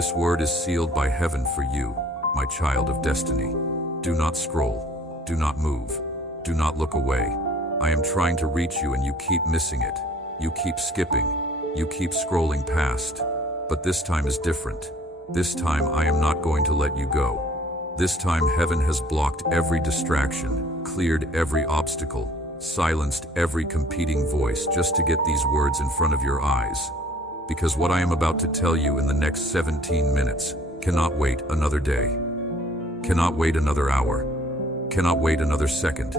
This word is sealed by heaven for you, my child of destiny. Do not scroll. Do not move. Do not look away. I am trying to reach you and you keep missing it. You keep skipping. You keep scrolling past. But this time is different. This time I am not going to let you go. This time heaven has blocked every distraction, cleared every obstacle, silenced every competing voice just to get these words in front of your eyes. Because what I am about to tell you in the next 17 minutes cannot wait another day, cannot wait another hour, cannot wait another second.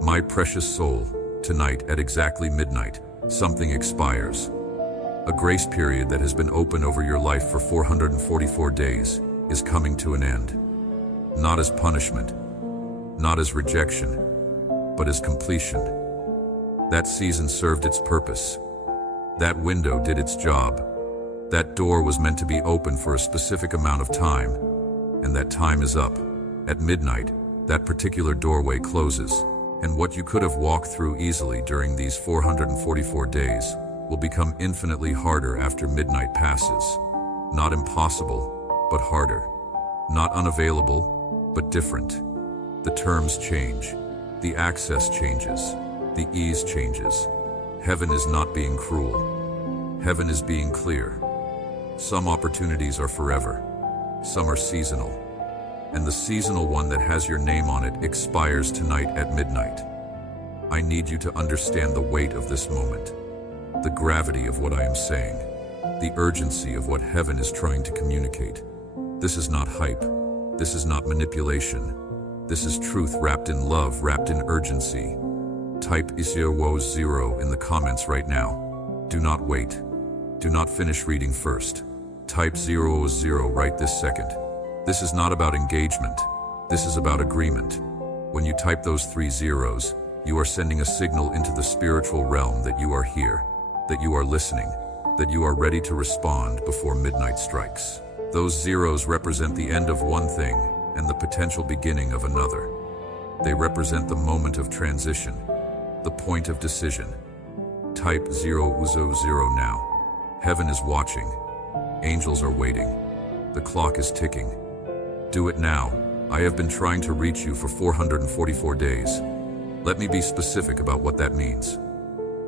My precious soul, tonight at exactly midnight, something expires. A grace period that has been open over your life for 444 days is coming to an end. Not as punishment, not as rejection, but as completion. That season served its purpose. That window did its job. That door was meant to be open for a specific amount of time, and that time is up. At midnight, that particular doorway closes, and what you could have walked through easily during these 444 days will become infinitely harder after midnight passes. Not impossible, but harder. Not unavailable, but different. The terms change. The access changes. The ease changes. Heaven is not being cruel. Heaven is being clear. Some opportunities are forever. Some are seasonal. And the seasonal one that has your name on it expires tonight at midnight. I need you to understand the weight of this moment, the gravity of what I am saying, the urgency of what heaven is trying to communicate. This is not hype. This is not manipulation. This is truth wrapped in love, wrapped in urgency. Type ISIOWOS0 in the comments right now. Do not wait. Do not finish reading first. Type 000 right this second. This is not about engagement. This is about agreement. When you type those 3 zeros, you are sending a signal into the spiritual realm that you are here, that you are listening, that you are ready to respond before midnight strikes. Those zeros represent the end of one thing and the potential beginning of another. They represent the moment of transition, the point of decision. Type 000 now. Heaven is watching. Angels are waiting. The clock is ticking. Do it now. I have been trying to reach you for 444 days. Let me be specific about what that means.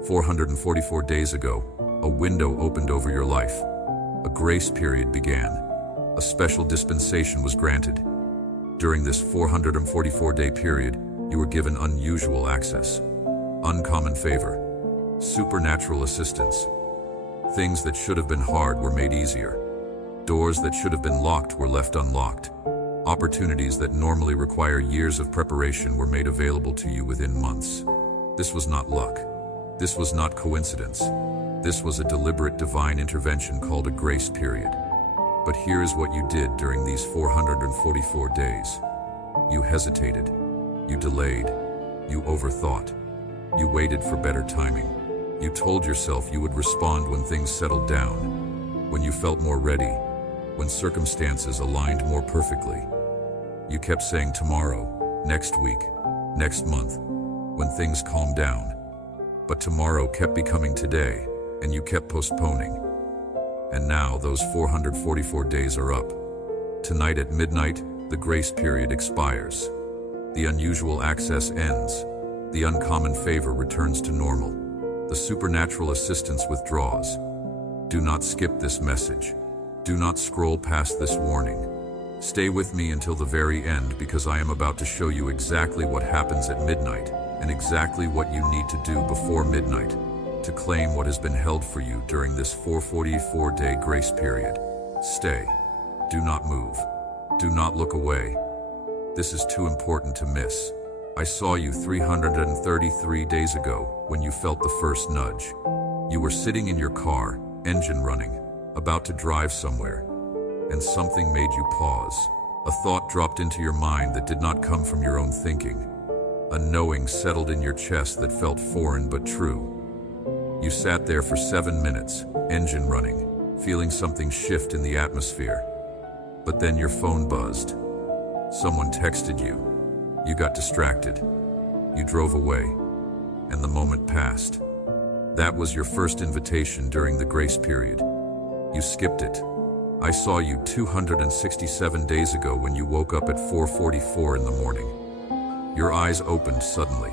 444 days ago, a window opened over your life. A grace period began. A special dispensation was granted. During this 444-day period, you were given unusual access, uncommon favor, supernatural assistance. Things that should have been hard were made easier. Doors that should have been locked were left unlocked. Opportunities that normally require years of preparation were made available to you within months. This was not luck. This was not coincidence. This was a deliberate divine intervention called a grace period. But here is what you did during these 444 days. You hesitated. You delayed. You overthought. You waited for better timing. You told yourself you would respond when things settled down, when you felt more ready, when circumstances aligned more perfectly. You kept saying tomorrow, next week, next month, when things calmed down. But tomorrow kept becoming today, and you kept postponing. And now those 444 days are up. Tonight at midnight, the grace period expires. The unusual access ends. The uncommon favor returns to normal. The supernatural assistance withdraws. Do not skip this message. Do not scroll past this warning. Stay with me until the very end, because I am about to show you exactly what happens at midnight and exactly what you need to do before midnight to claim what has been held for you during this 444-day grace period. Stay. Do not move. Do not look away. This is too important to miss. I saw you 333 days ago when you felt the first nudge. You were sitting in your car, engine running, about to drive somewhere, and something made you pause. A thought dropped into your mind that did not come from your own thinking. A knowing settled in your chest that felt foreign but true. You sat there for 7 minutes, engine running, feeling something shift in the atmosphere. But then your phone buzzed. Someone texted you. You got distracted. You drove away, and the moment passed. That was your first invitation during the grace period. You skipped it. I saw you 267 days ago when you woke up at 4:44 in the morning. Your eyes opened suddenly.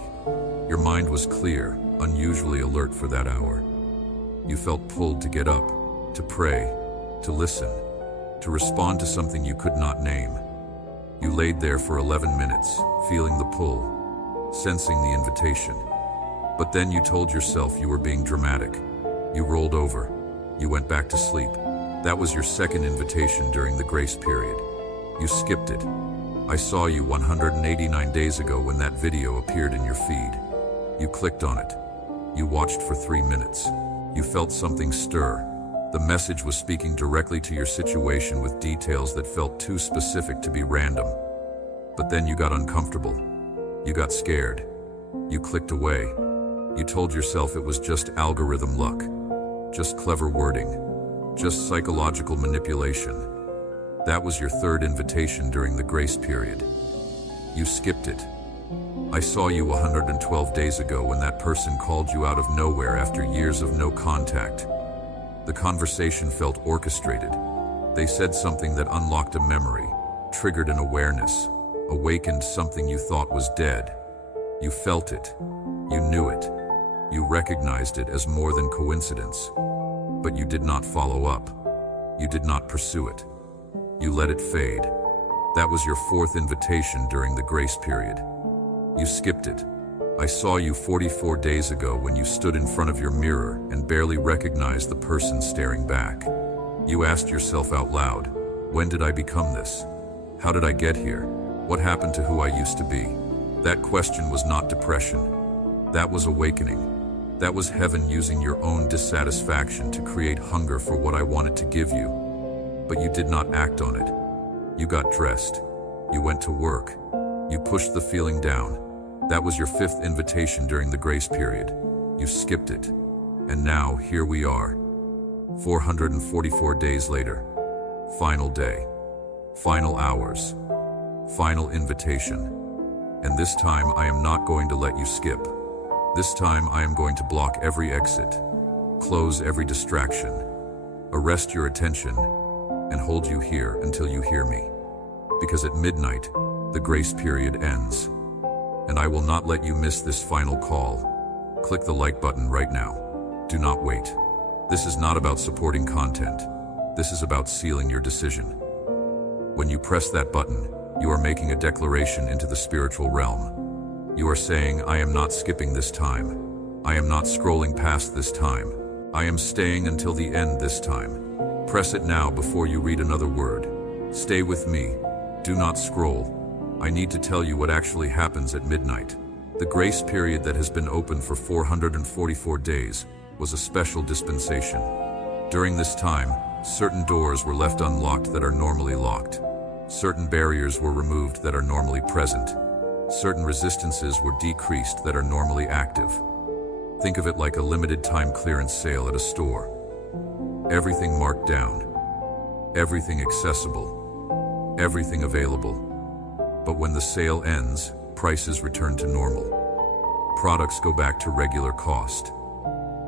Your mind was clear, unusually alert for that hour. You felt pulled to get up, to pray, to listen, to respond to something you could not name. You laid there for 11 minutes, feeling the pull, sensing the invitation. But then you told yourself you were being dramatic. You rolled over. You went back to sleep. That was your second invitation during the grace period. You skipped it. I saw you 189 days ago when that video appeared in your feed. You clicked on it. You watched for 3 minutes. You felt something stir. The message was speaking directly to your situation with details that felt too specific to be random. But then you got uncomfortable. You got scared. You clicked away. You told yourself it was just algorithm luck, just clever wording, just psychological manipulation. That was your third invitation during the grace period. You skipped it. I saw you 112 days ago when that person called you out of nowhere after years of no contact. The conversation felt orchestrated. They said something that unlocked a memory, triggered an awareness, awakened something you thought was dead. You felt it. You knew it. You recognized it as more than coincidence. But you did not follow up. You did not pursue it. You let it fade. That was your fourth invitation during the grace period. You skipped it. I saw you 44 days ago when you stood in front of your mirror and barely recognized the person staring back. You asked yourself out loud, when did I become this? How did I get here? What happened to who I used to be? That question was not depression. That was awakening. That was heaven using your own dissatisfaction to create hunger for what I wanted to give you. But you did not act on it. You got dressed. You went to work. You pushed the feeling down. That was your fifth invitation during the grace period. You skipped it. And now, here we are. 444 days later. Final day. Final hours. Final invitation. And this time I am not going to let you skip. This time I am going to block every exit, close every distraction, arrest your attention, and hold you here until you hear me. Because at midnight, the grace period ends. And I will not let you miss this final call. Click the like button right now. Do not wait. This is not about supporting content. This is about sealing your decision. When you press that button, you are making a declaration into the spiritual realm. You are saying, I am not skipping this time. I am not scrolling past this time. I am staying until the end this time. Press it now before you read another word. Stay with me. Do not scroll. I need to tell you what actually happens at midnight. The grace period that has been open for 444 days was a special dispensation. During this time, certain doors were left unlocked that are normally locked. Certain barriers were removed that are normally present. Certain resistances were decreased that are normally active. Think of it like a limited time clearance sale at a store. Everything marked down. Everything accessible. Everything available. But when the sale ends, prices return to normal. Products go back to regular cost.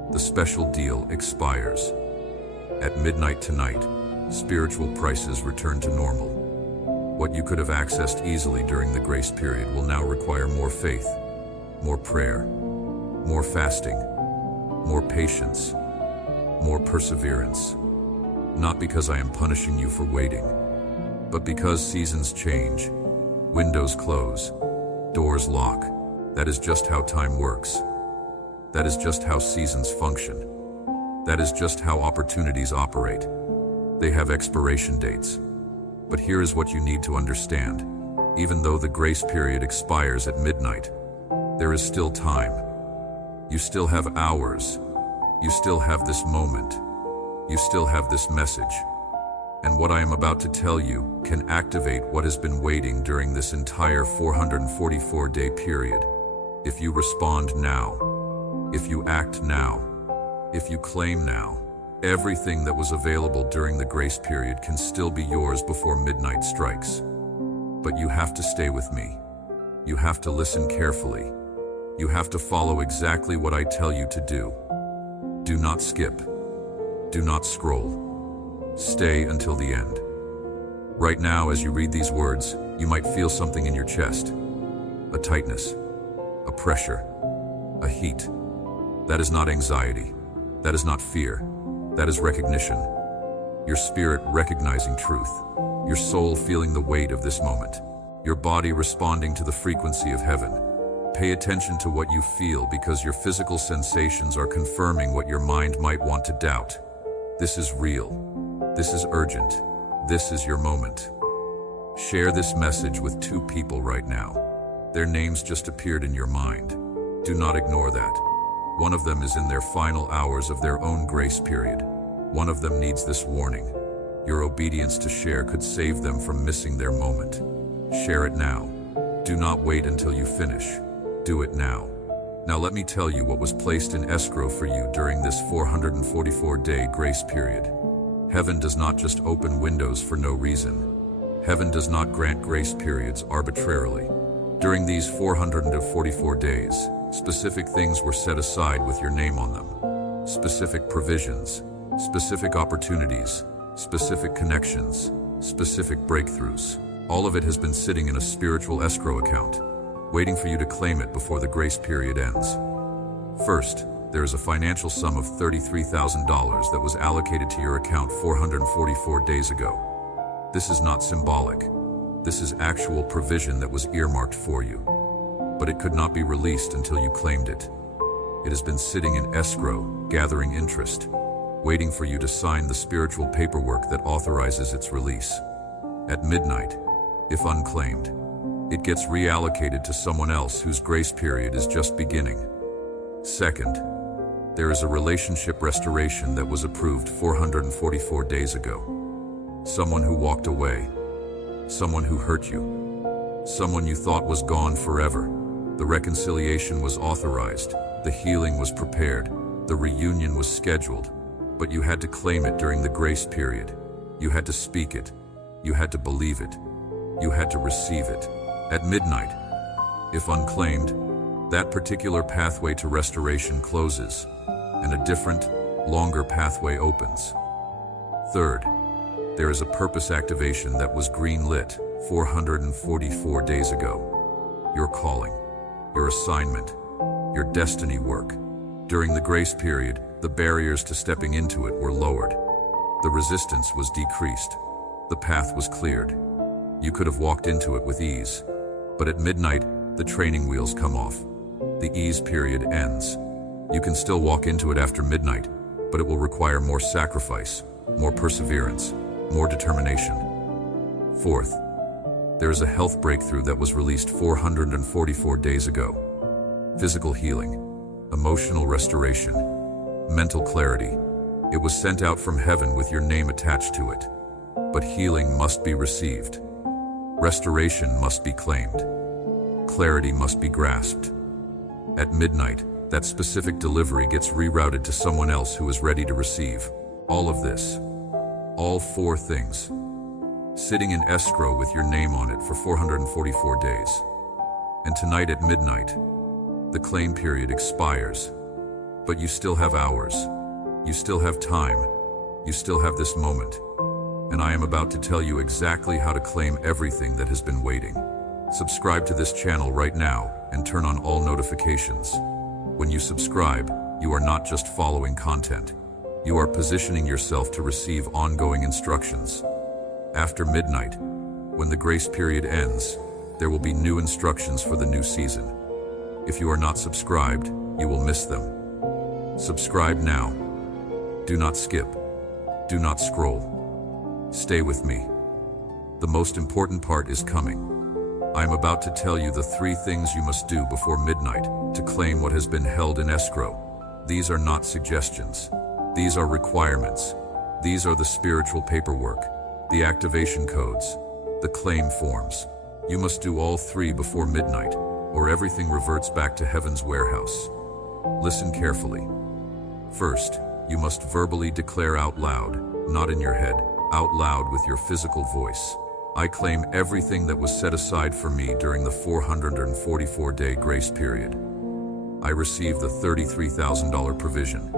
The special deal expires. At midnight tonight, spiritual prices return to normal. What you could have accessed easily during the grace period will now require more faith, more prayer, more fasting, more patience, more perseverance. Not because I am punishing you for waiting, but because seasons change, windows close, doors lock. That is just how time works. That is just how seasons function. That is just how opportunities operate. They have expiration dates. But here is what you need to understand. Even though the grace period expires at midnight, there is still time. You still have hours. You still have this moment. You still have this message. And what I am about to tell you can activate what has been waiting during this entire 444-day period. If you respond now, if you act now, if you claim now, everything that was available during the grace period can still be yours before midnight strikes. But you have to stay with me. You have to listen carefully. You have to follow exactly what I tell you to do. Do not skip. Do not scroll. Stay until the end. Right now, as you read these words, you might feel something in your chest. A tightness, a pressure, a heat. That is not anxiety. That is not fear. That is recognition. Your spirit recognizing truth. Your soul feeling the weight of this moment. Your body responding to the frequency of heaven. Pay attention to what you feel because your physical sensations are confirming what your mind might want to doubt. This is real. This is urgent. This is your moment. Share this message with 2 people right now. Their names just appeared in your mind. Do not ignore that. One of them is in their final hours of their own grace period. One of them needs this warning. Your obedience to share could save them from missing their moment. Share it now. Do not wait until you finish. Do it now. Now let me tell you what was placed in escrow for you during this 444-day grace period. Heaven does not just open windows for no reason. Heaven does not grant grace periods arbitrarily. During these 444 days, specific things were set aside with your name on them. Specific provisions, specific opportunities, specific connections, specific breakthroughs. All of it has been sitting in a spiritual escrow account, waiting for you to claim it before the grace period ends. First, there is a financial sum of $33,000 that was allocated to your account 444 days ago. This is not symbolic. This is actual provision that was earmarked for you. But it could not be released until you claimed it. It has been sitting in escrow, gathering interest, waiting for you to sign the spiritual paperwork that authorizes its release. At midnight, if unclaimed, it gets reallocated to someone else whose grace period is just beginning. Second, there is a relationship restoration that was approved 444 days ago. Someone who walked away, someone who hurt you, someone you thought was gone forever. The reconciliation was authorized, the healing was prepared, the reunion was scheduled, but you had to claim it during the grace period. You had to speak it. You had to believe it. You had to receive it. At midnight, if unclaimed, that particular pathway to restoration closes, and a different, longer pathway opens. Third, there is a purpose activation that was green-lit 444 days ago. Your calling, your assignment, your destiny work. During the grace period, the barriers to stepping into it were lowered. The resistance was decreased. The path was cleared. You could have walked into it with ease. But at midnight, the training wheels come off. The ease period ends. You can still walk into it after midnight, but it will require more sacrifice, more perseverance, more determination. Fourth, there is a health breakthrough that was released 444 days ago. Physical healing, emotional restoration, mental clarity. It was sent out from heaven with your name attached to it. But healing must be received. Restoration must be claimed. Clarity must be grasped. At midnight, that specific delivery gets rerouted to someone else who is ready to receive. All of this, all 4 things, sitting in escrow with your name on it for 444 days. And tonight at midnight, the claim period expires. But you still have hours. You still have time. You still have this moment. And I am about to tell you exactly how to claim everything that has been waiting. Subscribe to this channel right now and turn on all notifications. When you subscribe, you are not just following content. You are positioning yourself to receive ongoing instructions. After midnight, when the grace period ends, there will be new instructions for the new season. If you are not subscribed, you will miss them. Subscribe now. Do not skip. Do not scroll. Stay with me. The most important part is coming. I am about to tell you the 3 things you must do before midnight to claim what has been held in escrow. These are not suggestions. These are requirements. These are the spiritual paperwork, the activation codes, the claim forms. You must do all 3 before midnight, or everything reverts back to heaven's warehouse. Listen carefully. First, you must verbally declare out loud, not in your head, out loud with your physical voice. I claim everything that was set aside for me during the 444-day grace period. I receive the $33,000 provision.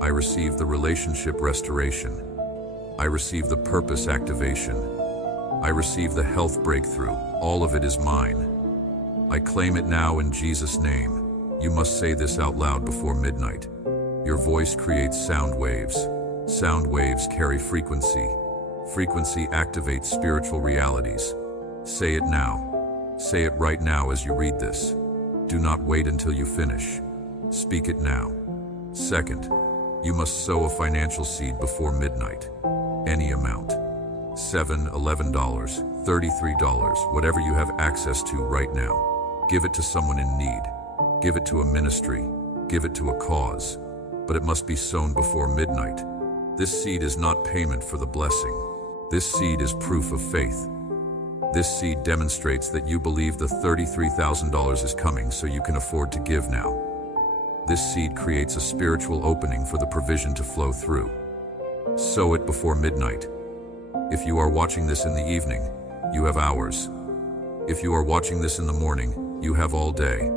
I receive the relationship restoration. I receive the purpose activation. I receive the health breakthrough. All of it is mine. I claim it now in Jesus' name. You must say this out loud before midnight. Your voice creates sound waves. Sound waves carry frequency. Frequency activates spiritual realities. Say it now. Say it right now as you read this. Do not wait until you finish. Speak it now. Second, you must sow a financial seed before midnight. Any amount. $7, $11, $33, whatever you have access to right now. Give it to someone in need. Give it to a ministry. Give it to a cause. But it must be sown before midnight. This seed is not payment for the blessing. This seed is proof of faith. This seed demonstrates that you believe the $33,000 is coming, so you can afford to give now. This seed creates a spiritual opening for the provision to flow through. Sow it before midnight. If you are watching this in the evening, you have hours. If you are watching this in the morning, you have all day.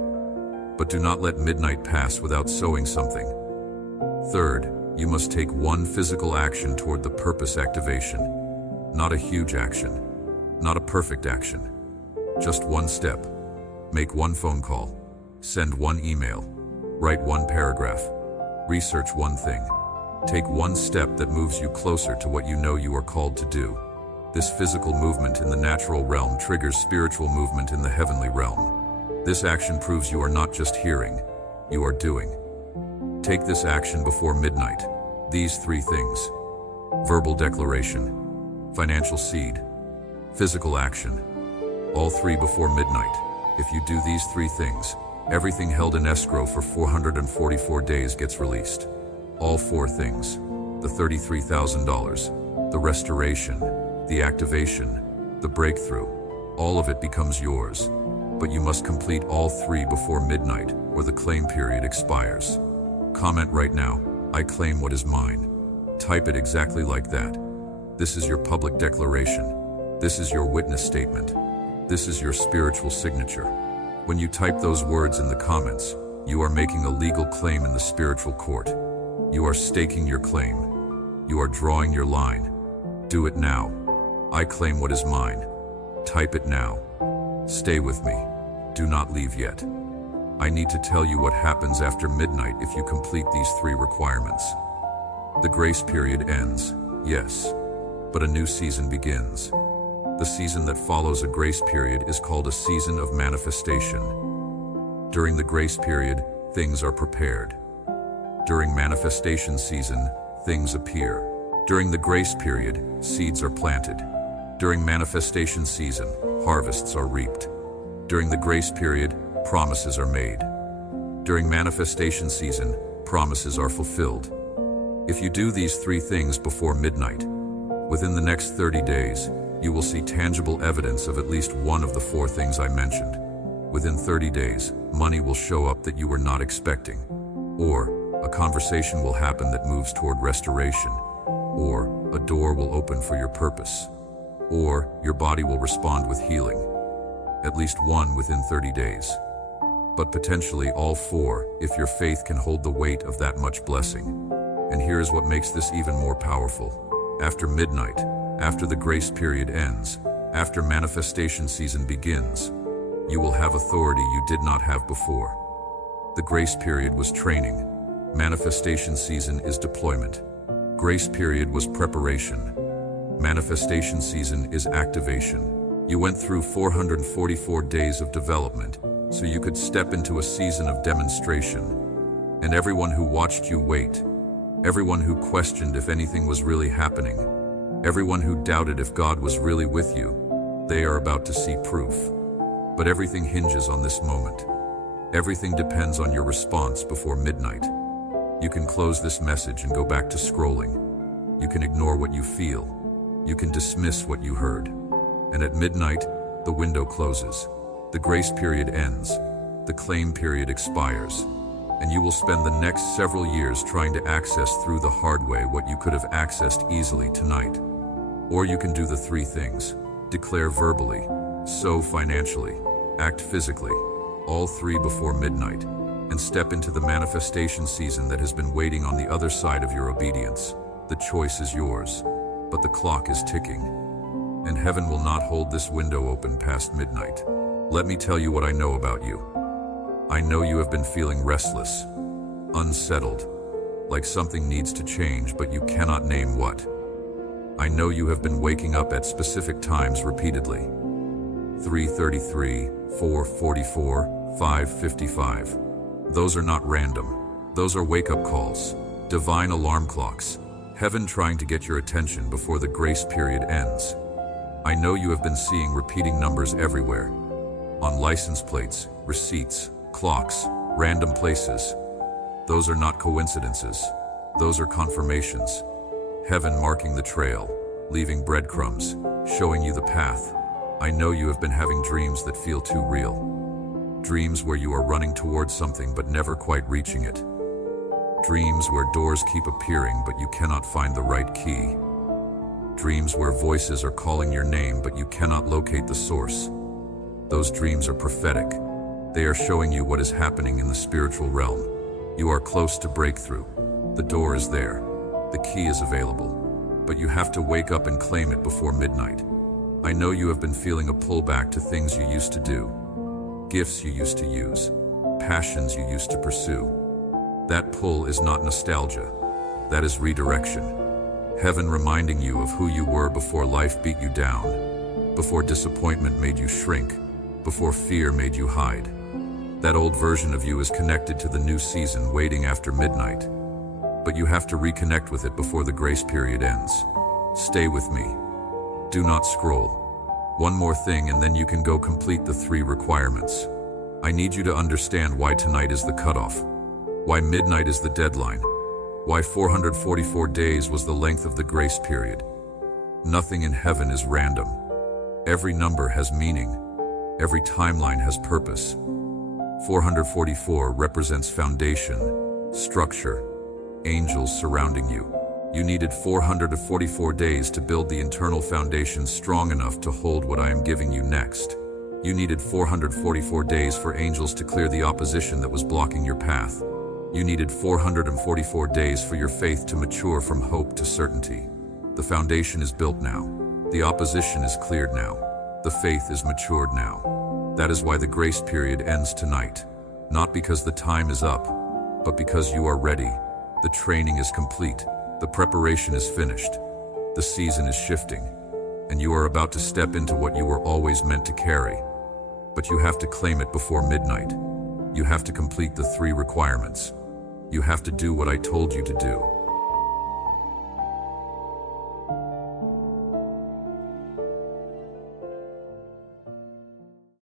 But do not let midnight pass without sowing something. Third, you must take one physical action toward the purpose activation. Not a huge action. Not a perfect action. Just one step. Make one phone call. Send one email. Write one paragraph. Research one thing. Take one step that moves you closer to what you know you are called to do. This physical movement in the natural realm triggers spiritual movement in the heavenly realm. This action proves you are not just hearing, you are doing. Take this action before midnight. These three things: verbal declaration, financial seed, physical action. All three before midnight. If you do these three things, everything held in escrow for 444 days gets released. All four things: the $33,000, the restoration, the activation, the breakthrough, all of it becomes yours. But you must complete all three before midnight, or the claim period expires. Comment right now, "I claim what is mine." Type it exactly like that. This is your public declaration. This is your witness statement. This is your spiritual signature. When you type those words in the comments, you are making a legal claim in the spiritual court. You are staking your claim. You are drawing your line. Do it now. I claim what is mine. Type it now. Stay with me. Do not leave yet. I need to tell you what happens after midnight if you complete these three requirements. The grace period ends, yes, but a new season begins. The season that follows a grace period is called a season of manifestation. During the grace period, things are prepared. During manifestation season, things appear. During the grace period, seeds are planted. During manifestation season, harvests are reaped. During the grace period, promises are made. During manifestation season, promises are fulfilled. If you do these three things before midnight, within the next 30 days, you will see tangible evidence of at least one of the four things I mentioned. Within 30 days, money will show up that you were not expecting. Or a conversation will happen that moves toward restoration. Or a door will open for your purpose. Or your body will respond with healing. At least one within 30 days. But potentially all four, if your faith can hold the weight of that much blessing. And here is what makes this even more powerful. After midnight, after the grace period ends, after manifestation season begins, you will have authority you did not have before. The grace period was training. Manifestation season is deployment. Grace period was preparation. Manifestation season is activation. You went through 444 days of development, so you could step into a season of demonstration. And everyone who watched you wait, everyone who questioned if anything was really happening, everyone who doubted if God was really with you, they are about to see proof. But everything hinges on this moment. Everything depends on your response before midnight. You can close this message and go back to scrolling. You can ignore what you feel. You can dismiss what you heard. And at midnight, the window closes. The grace period ends. The claim period expires. And you will spend the next several years trying to access through the hard way what you could have accessed easily tonight. Or you can do the three things: declare verbally, sow financially, act physically, all three before midnight, and step into the manifestation season that has been waiting on the other side of your obedience. The choice is yours. but the clock is ticking, and heaven will not hold this window open past midnight. Let me tell you what I know about you. I know you have been feeling restless, unsettled, like something needs to change, but you cannot name what. I know you have been waking up at specific times repeatedly. 3:33, 4:44, 5:55. Those are not random. Those are wake-up calls, divine alarm clocks, heaven trying to get your attention before the grace period ends. I know you have been seeing repeating numbers everywhere, on license plates, receipts, clocks, random places. Those are not coincidences. Those are confirmations. Heaven marking the trail, leaving breadcrumbs, showing you the path. I know you have been having dreams that feel too real. Dreams where you are running towards something but never quite reaching it. Dreams where doors keep appearing but you cannot find the right key. Dreams where voices are calling your name but you cannot locate the source. Those dreams are prophetic. They are showing you what is happening in the spiritual realm. You are close to breakthrough. The door is there. The key is available. But you have to wake up and claim it before midnight. I know you have been feeling a pullback to things you used to do, gifts you used to use, passions you used to pursue. That pull is not nostalgia. That is redirection. Heaven reminding you of who you were before life beat you down, before disappointment made you shrink, before fear made you hide. That old version of you is connected to the new season waiting after midnight. But you have to reconnect with it before the grace period ends. Stay with me. Do not scroll. One more thing and then you can go complete the 3 requirements. I need you to understand why tonight is the cutoff. Why midnight is the deadline. Why 444 days was the length of the grace period. Nothing in heaven is random. Every number has meaning. Every timeline has purpose. 444 represents foundation, structure, angels surrounding you. You needed 444 days to build the internal foundation strong enough to hold what I am giving you next. You needed 444 days for angels to clear the opposition that was blocking your path. You needed 444 days for your faith to mature from hope to certainty. The foundation is built now. The opposition is cleared now. The faith is matured now. That is why the grace period ends tonight. Not because the time is up, but because you are ready. The training is complete. The preparation is finished. The season is shifting. And you are about to step into what you were always meant to carry. But you have to claim it before midnight. You have to complete the 3 requirements. You have to do what I told you to do.